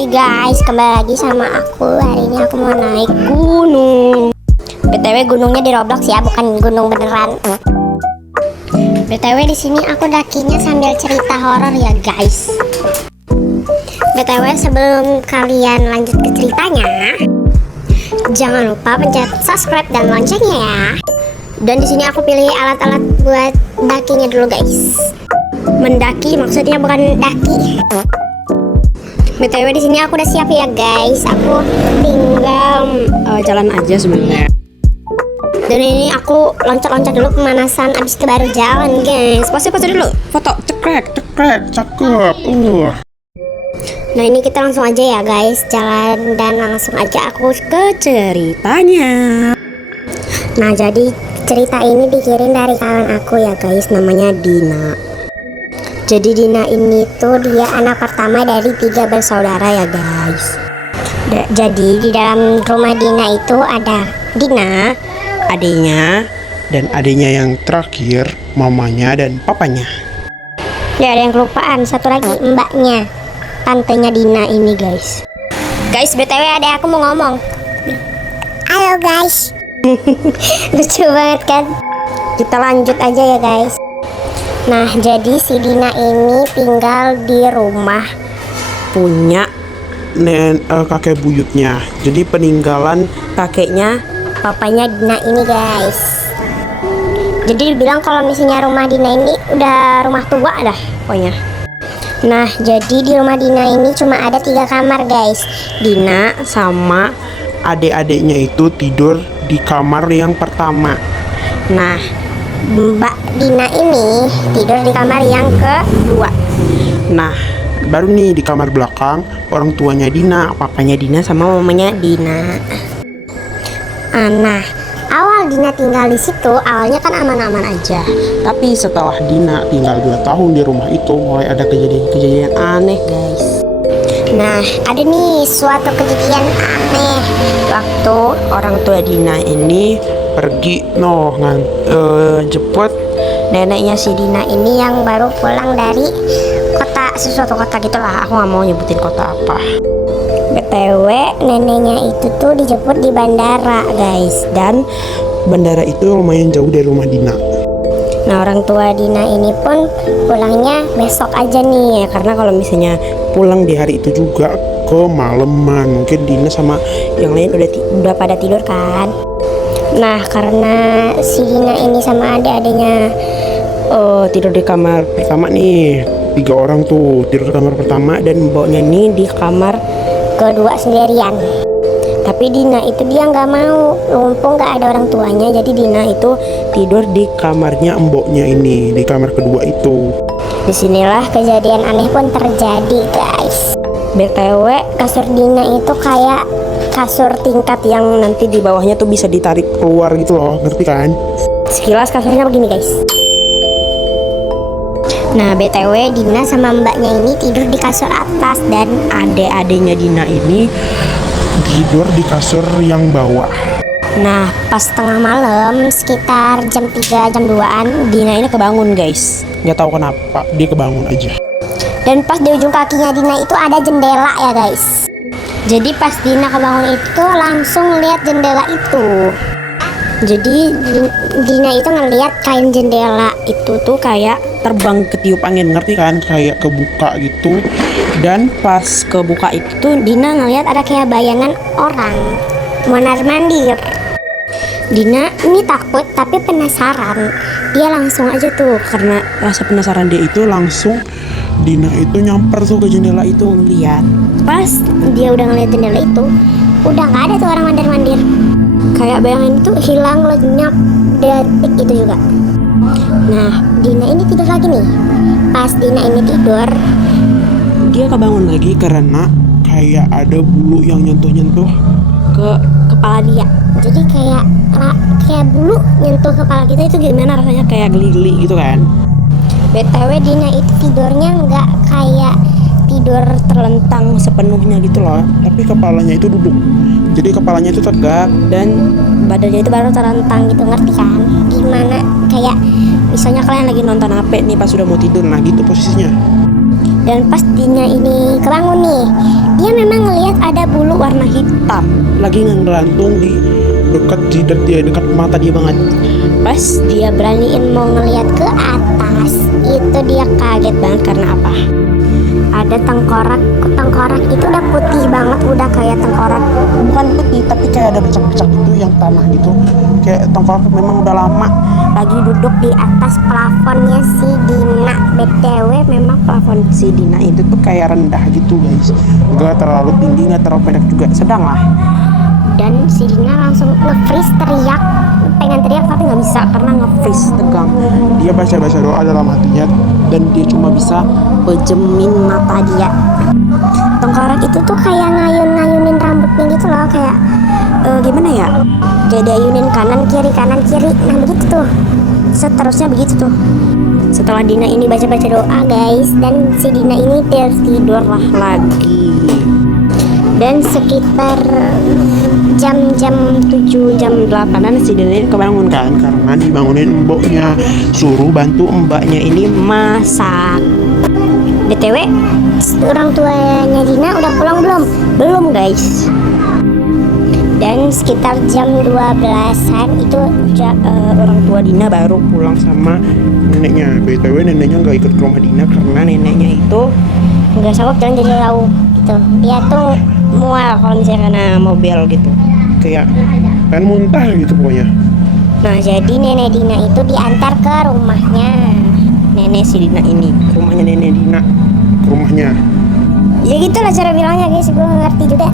Hai guys, kembali lagi sama aku. Hari ini aku mau naik gunung. BTW gunungnya di Roblox ya, bukan gunung beneran. BTW di sini aku dakinya sambil cerita horor ya guys. BTW sebelum kalian lanjut ke ceritanya, jangan lupa pencet subscribe dan loncengnya ya. Dan di sini aku pilih alat-alat buat dakinya dulu guys. Mendaki maksudnya bukan daki. BTW di sini aku udah siap ya guys. Aku tinggal jalan aja sebenarnya. Dan ini aku loncat-loncat dulu pemanasan, abis itu baru jalan guys. Pose dulu. Foto cekrek, cakep. Nah ini kita langsung aja ya guys, jalan dan langsung aja aku ke Ceritanya. Nah jadi cerita ini dikirim dari kawan aku ya guys, namanya Dina. Jadi Dina ini tuh dia anak pertama dari 3 bersaudara ya guys. Jadi di dalam rumah Dina itu ada Dina, Adiknya dan adiknya yang terakhir, mamanya dan papanya. ya ada yang kelupaan, satu lagi mbaknya, tantenya Dina ini guys. Guys BTW ada aku mau ngomong. Halo guys. Lucu banget kan. Kita lanjut aja ya guys. Nah jadi si Dina ini tinggal di rumah punya Kakek buyutnya. Jadi peninggalan kakeknya. papanya Dina ini guys. Jadi dibilang kalau misalnya rumah Dina ini udah rumah tua dah pokoknya. Nah jadi di rumah Dina ini cuma ada 3 kamar guys. Dina sama adik-adiknya itu tidur di kamar yang pertama. Nah Mbak Dina ini tidur di kamar yang kedua. Nah baru nih di kamar belakang orang tuanya Dina, papanya Dina sama mamanya Dina. Nah awal Dina tinggal di situ awalnya kan aman-aman aja. Tapi setelah Dina tinggal 2 tahun di rumah itu mulai ada kejadian-kejadian aneh guys. Nah ada nih suatu kejadian aneh. Waktu orang tua Dina ini Pergi jemput neneknya si Dina ini yang baru pulang dari kota, sesuatu kota gitulah, aku nggak mau nyebutin kota apa. BTW neneknya itu tuh dijemput di bandara guys, dan bandara itu lumayan jauh dari rumah Dina. nah orang tua Dina ini pun pulangnya besok aja nih ya, karena kalau misalnya pulang di hari itu juga kemalaman, mungkin Dina sama yang lain udah pada tidur kan. Nah karena si Dina ini sama adik-adiknya tidur di kamar pertama nih, 3 orang tuh tidur di kamar pertama dan mbaknya nih di kamar kedua sendirian. Tapi Dina itu dia nggak mau, mumpung nggak ada orang tuanya, jadi Dina itu tidur di kamarnya mboknya ini, di kamar kedua itu. Disinilah kejadian aneh pun terjadi guys. BTW kasur Dina itu kayak kasur tingkat yang nanti di bawahnya tuh bisa ditarik keluar gitu loh, ngerti kan? Sekilas kasurnya begini guys. Nah BTW Dina sama mbaknya ini tidur di kasur atas, dan adik-adiknya Dina ini tidur di kasur yang bawah. nah pas tengah malam sekitar jam 3 jam 2an Dina ini kebangun guys. Nggak tahu kenapa dia kebangun aja. Dan pas di ujung kakinya Dina itu ada jendela ya guys. Jadi pas Dina kebangun itu langsung lihat jendela itu. Jadi Dina itu ngelihat kain jendela itu tuh kayak terbang ketiup angin, ngerti kan? Kayak kebuka gitu. Dan Pas kebuka itu tuh Dina ngelihat ada kayak bayangan orang mondar-mandir. Dina ini takut tapi penasaran. Dia langsung aja tuh, karena rasa penasaran dia itu langsung Dina itu nyamper tuh ke jendela itu ngeliat. pas dia udah ngeliat jendela itu udah nggak ada tuh orang mondar-mandir. Kayak bayangan itu hilang lenyap detik itu juga. Nah Dina ini tidur lagi nih. Pas Dina ini tidur, Dia kebangun lagi karena kayak ada bulu yang nyentuh-nyentuh ke kepala dia. Jadi kayak bulu nyentuh kepala kita, itu gimana rasanya, kayak geli-geli gitu kan. BTW Dina itu tidurnya nggak kayak tidur Terlentang sepenuhnya gitu loh. tapi kepalanya itu duduk. Jadi kepalanya itu tegak. dan badannya itu baru terentang gitu, ngerti kan? Gimana kayak misalnya kalian lagi nonton HP nih Pas sudah mau tidur, nah gitu posisinya. dan pas Dina ini kebangun nih, dia dia memang ngelihat ada bulu warna hitam. Lagi ngelantung di dekat mata dia banget. Pas dia beraniin mau ngelihat ke atas, itu dia kaget banget karena apa? Ada tengkorak itu udah putih banget, udah kayak tengkorak. Bukan putih tapi kayak ada bercak-bercak gitu yang tanah gitu. Kayak tengkorak memang udah lama. Lagi duduk di atas plafonnya si Dina. BTW memang plafon Si Dina itu tuh kayak rendah gitu guys. Gak terlalu tinggi, gak terlalu pendek juga, sedang lah. dan si Dina langsung nge-freeze teriak, pengen teriak tapi nggak bisa karena nge-freeze tegang. Dia baca-baca doa dalam hatinya dan dia cuma bisa Pejemin mata dia. Tengkorak itu tuh kayak ngayun-ngayunin rambutnya gitu loh, kayak gimana ya? Kayak diayunin kanan kiri. Nah begitu tuh. Seterusnya begitu tuh. Setelah Dina ini baca-baca doa guys, dan si Dina ini tidur lagi. Dan sekitar jam 7 jam 8an si Dina ini kebangun kan, karena dibangunin mboknya, suruh bantu mbaknya ini masak. BTW orang tuanya Dina udah pulang belum? Belum guys. Dan sekitar jam 12an itu orang tua Dina baru pulang sama neneknya. BTW neneknya nggak ikut ke rumah Dina karena neneknya itu nggak sanggup jalan jadi jauh gitu. Dia tuh mual kalau misalnya kena mobil gitu, kayak pengen muntah gitu pokoknya. Nah jadi nenek Dina itu diantar ke rumahnya nenek si Dina ini, Rumahnya nenek Dina, ke rumahnya. ya gitulah cara bilangnya guys, gue gak ngerti juga.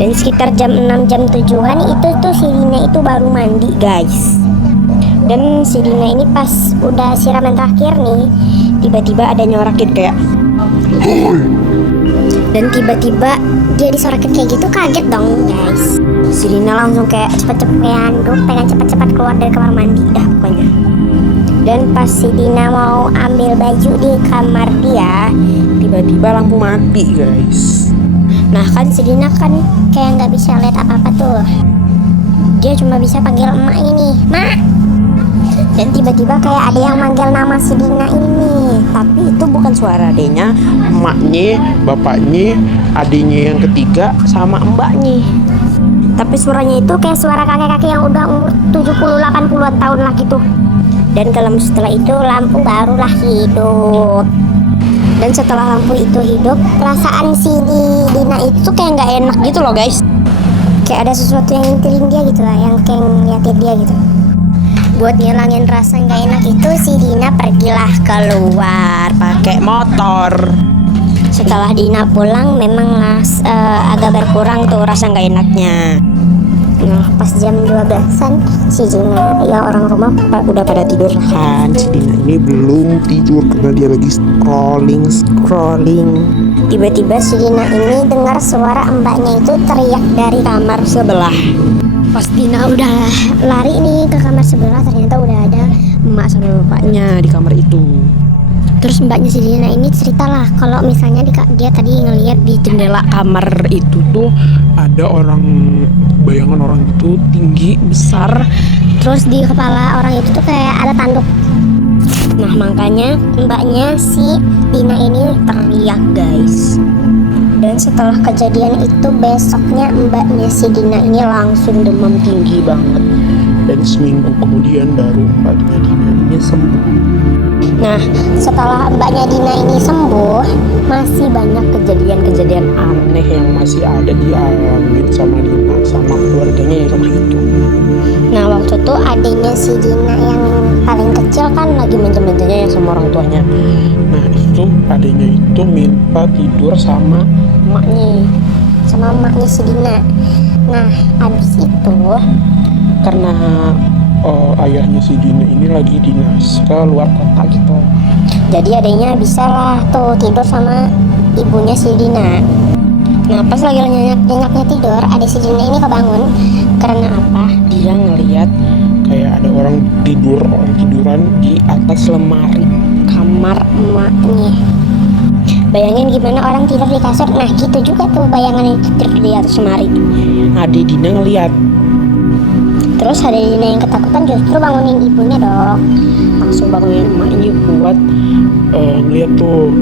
Dan sekitar jam 6 jam 7an itu tuh si Dina itu baru mandi guys. Dan si Dina ini pas udah siraman terakhir nih, tiba-tiba ada nyorakin kayak dan tiba-tiba dia disorakin kayak gitu, kaget dong guys. Si Dina langsung kayak pengen cepet-cepet keluar dari kamar mandi dah pokoknya. Dan pas si Dina mau ambil baju di kamar dia, Tiba-tiba lampu mati guys. nah kan si Dina kan kayak nggak bisa lihat apa-apa tuh. Dia cuma bisa panggil emaknya nih, Mak. Dan tiba-tiba kayak ada yang manggil nama si Dina ini, tapi itu bukan suara adenya, Emaknya, bapaknya, adiknya yang ketiga, sama mbaknya. tapi suaranya itu kayak suara kakek-kakek yang udah umur 70-80an tahun lah gitu. Dan kalau setelah itu lampu barulah hidup. Dan setelah lampu itu hidup, perasaan si Dina itu tuh kayak nggak enak gitu loh guys. Kayak ada sesuatu yang ngintilin dia gitu lah, yang kayak ngeliatin dia gitu. Buat ngilangin rasa nggak enak itu, si Dina pergilah keluar pakai motor. Setelah Dina pulang memang agak berkurang tuh rasa nggak enaknya. Nah pas jam 12an si Dina ya orang rumah udah pada tidur kan. Si Dina ini belum tidur karena dia lagi scrolling. Tiba-tiba si Dina ini dengar suara mbaknya itu teriak dari kamar sebelah. Pas Dina udah lari nih ke kamar sebelah, ternyata udah ada emak sama bapaknya di kamar itu. Terus mbaknya si Dina ini ceritalah kalau misalnya dia tadi ngelihat di jendela kamar itu tuh Ada bayangan orang itu tinggi, besar. terus di kepala orang itu tuh kayak ada tanduk. Nah makanya mbaknya si Dina ini teriak guys. Dan setelah kejadian itu besoknya mbaknya si Dina ini langsung demam tinggi banget. Dan seminggu kemudian baru mbaknya Dina ini sembuh. Nah setelah mbaknya Dina ini sembuh, masih banyak kejadian-kejadian Aneh yang masih ada dialami sama Dina sama keluarganya di rumah itu. Nah waktu itu adiknya si Dina yang paling kecil kan lagi manja-manjanya ya sama orang tuanya. Nah itu adanya itu minta tidur sama emaknya si Dina. Nah habis itu karena ayahnya si Dina ini lagi dinas ke luar kota gitu. jadi adiknya bisa lah tuh tidur sama ibunya si Dina. Nah pas lagi nyenyak-nyenyaknya tidur, adik si Dina ini kebangun karena apa? Dia ngelihat kayak ada orang tiduran di atas lemari Kamar emaknya. Bayangin gimana orang tidur di kasur. Nah gitu juga tuh bayangan yang tidur di atas lemari. Adik Dina ngelihat. Terus ada Dina yang ketakutan justru bangunin ibunya dong. Langsung bangunin emaknya buat ngeliat tuh.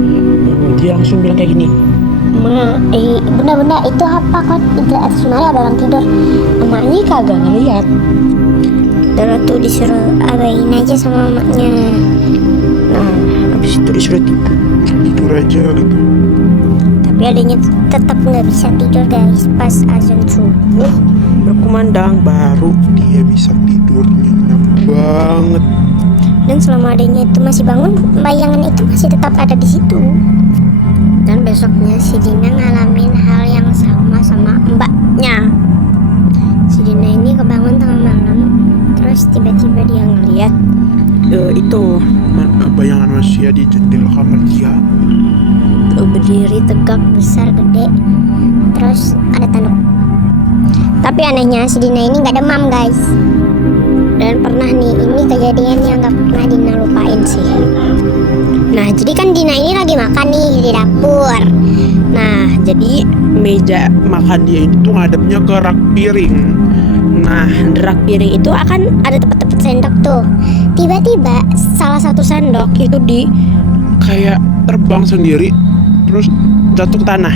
Dia langsung bilang kayak gini, Bunda itu apa kok di atas lemari ada orang tidur? Emaknya kagak ngeliat. Dan waktu disuruh abain aja sama emaknya. Nah, habis itu disuruh Tidur aja gitu. Tapi adanya tetap nggak bisa tidur guys pas azan subuh. berkumandang. Baru dia bisa tidur nyenyak banget. Dan selama adanya itu masih bangun, bayangan itu masih tetap ada di situ. Dan besoknya si Dina ngalamin hal yang sama mbaknya. Si Dina ini kebangun tengah malam, terus tiba-tiba dia ngeliat Itu Bayangan manusia di jendela kamar dia. berdiri tegak besar gede, terus ada tanduk. Tapi anehnya si Dina ini nggak demam guys. Dan pernah nih, ini kejadian yang nggak pernah Dina lupain sih. Nah jadi kan Dina ini lagi makan nih di dapur. Nah jadi Meja makan dia itu ngadepnya ke rak piring. nah Nah, rak piring itu akan ada tempat-tempat sendok tuh. Tiba-tiba salah satu sendok itu di kayak terbang sendiri terus jatuh ke tanah.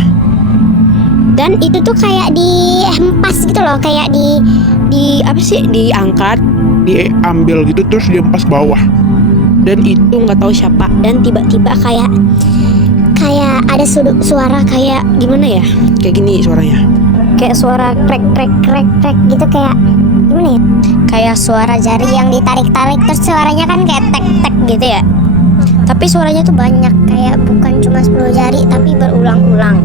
dan itu tuh kayak dihempas gitu loh, kayak di apa sih diangkat Diambil gitu terus dihempas bawah. dan itu nggak tahu siapa. dan tiba-tiba kayak ada suara kayak Gimana ya? Kayak gini suaranya. kayak suara krek gitu, kayak gimana ya, kayak suara jari yang ditarik-tarik, terus suaranya kan kayak tek gitu ya, tapi suaranya tuh banyak, kayak bukan cuma 10 jari tapi berulang-ulang.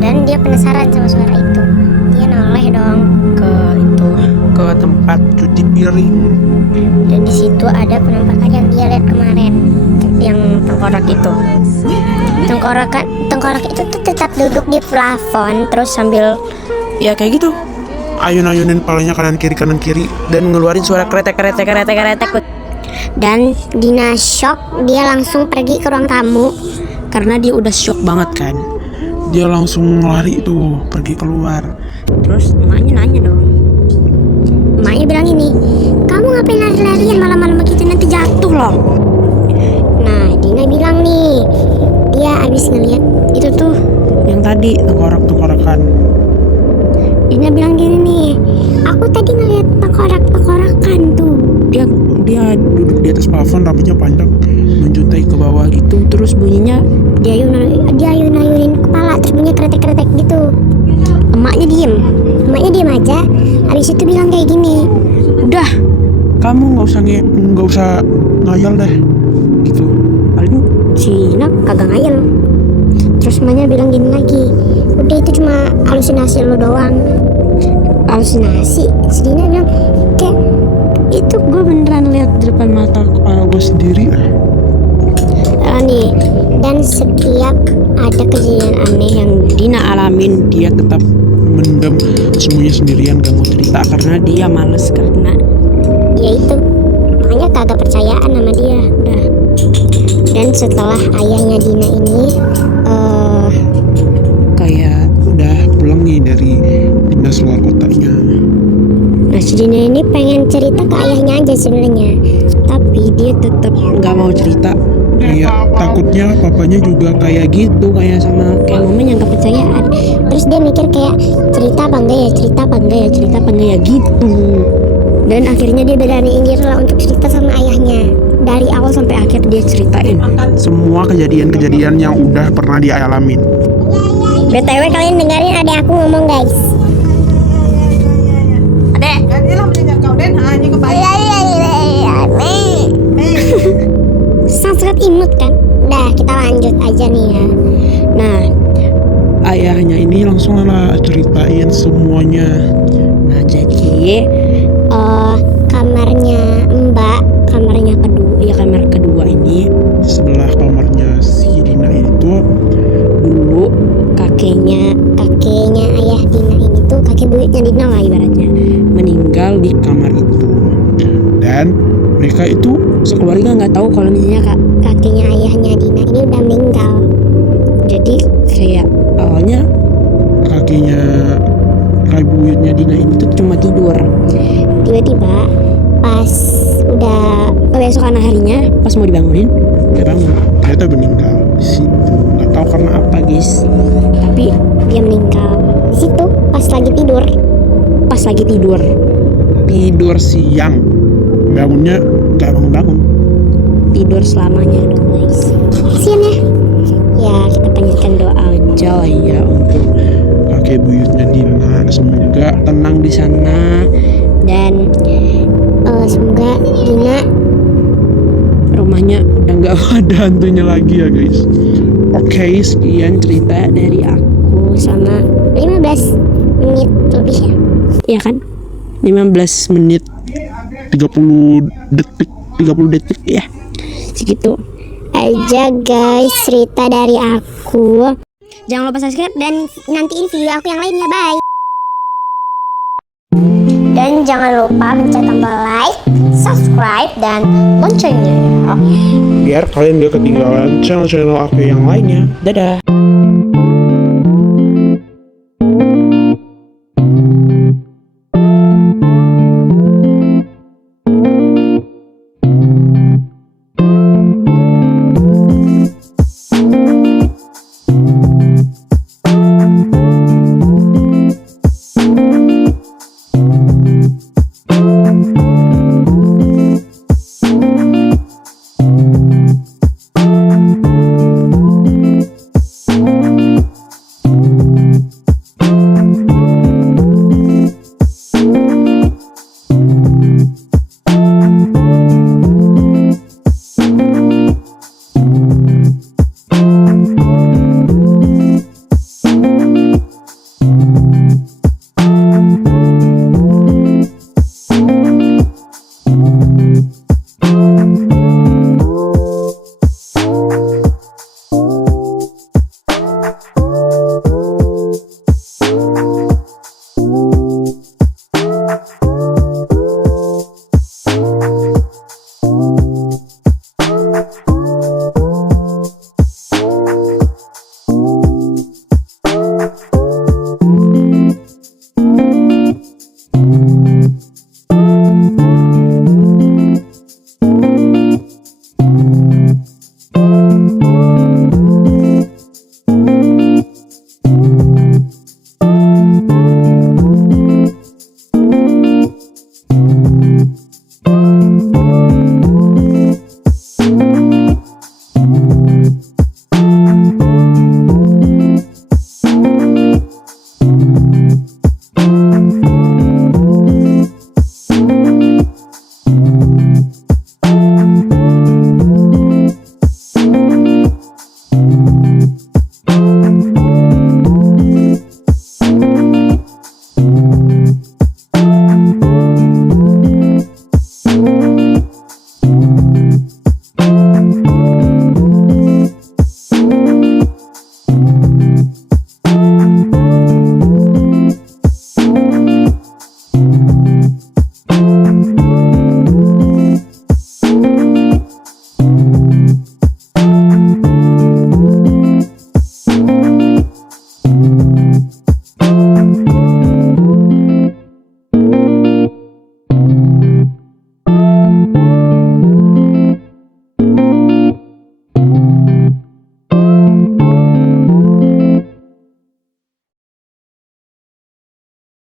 Dan dia penasaran sama suara itu, dia noleh dong Ke tempat Cuci piring. dan di situ ada penampakan yang dia lihat kemarin, yang tengkorak itu. Tengkorak itu tuh tetap duduk di plafon terus sambil ya kayak gitu. Ayun-ayunin palanya kanan kiri Dan ngeluarin suara kretek. dan Dina shock, dia langsung pergi ke ruang tamu. Karena dia udah shock banget kan. dia langsung lari tuh pergi keluar. Terus emaknya nanya dong. Emaknya bilang ini, kamu ngapain lari-larian malam-malam begitu, nanti jatuh loh. Nah Dina bilang nih, dia abis ngeliat itu tuh. Yang tadi Tengkorak-tengkorakan. Dina bilang gini nih, aku tadi ngeliat tengkorak-tengkorakan tuh. Dia duduk di atas plafon, rambutnya panjang menjuntai ke bawah gitu. terus bunyinya Dia ayun-ayunin kepala, terus bunyinya kretek-kretek gitu. Emaknya diem aja. Abis itu bilang kayak gini, udah Kamu nggak usah ngayal deh gitu. paling si Dina kagak ngayal. Terus emaknya bilang gini lagi, udah itu cuma halusinasi lo doang. Halusinasi? Si Dina bilang, kayak itu gue beneran lihat di depan mata Kepala gue sendiri. nih. Dan setiap ada kejadian aneh yang Dina alamin, dia tetap Mendem semuanya sendirian, gak mau cerita karena dia males, karena ya itu, makanya kagak percayaan sama dia udah. Dan setelah ayahnya Dina ini kayak udah pulang nih dari dinas luar kotanya. nah si Dina ini pengen cerita ke ayahnya aja sebenarnya, tapi dia tetap nggak mau cerita. Kayak takutnya papanya juga kayak gitu, kayak sama kayak mamanya nggak percayaan. Terus dia mikir kayak cerita apa enggak ya gitu. Dan akhirnya dia beraniin diri lah untuk cerita sama ayahnya. Dari awal sampai akhir dia ceritain semua kejadian-kejadian yang udah pernah dia alamin. BTW kalian dengerin adek aku ngomong guys. Adek, gantilah menyanyi kau Den, hanya Sangat imut kan. Udah kita lanjut aja nih ya. Nah Ayahnya ini langsung lah ceritain semuanya. Nah jadi kamarnya Mbak, kamar kedua ini Sebelah kamarnya si Dina itu dulu kakeknya ayah Dina ini tuh kakek buyutnya Dina lah ibaratnya, meninggal di kamar itu. Dan mereka itu sekeluarga nggak tahu kalau misalnya kakeknya ayahnya Dina ini udah meninggal. jadi kayak awalnya kakek buyutnya Dina ini tuh cuma tidur. Tiba-tiba pas udah Kebesokan harinya pas mau dibangunin dia bangun, ternyata meninggal. di situ. Nggak tahu karena apa guys. Tapi Dia meninggal di situ pas lagi tidur. pas lagi tidur. Tidur siang, bangunnya nggak bangun-bangun. Tidur selamanya dong guys. Kasian ya. Ya kita panjatkan doa. Aja lah ya untuk Kakek buyutnya Dina, semoga tenang di sana. dan Semoga Dina rumahnya Udah nggak ada hantunya lagi ya guys. Oke, sekian cerita dari aku. sama 15 menit lebih ya. ya kan 15 menit 30 detik 30 detik ya. segitu. Aja guys cerita dari aku. Jangan lupa subscribe dan nantiin video aku yang lainnya. Bye. Dan jangan lupa pencet tombol like, subscribe, dan loncengnya ya. Biar kalian gak ketinggalan channel-channel aku yang lainnya. Dadah.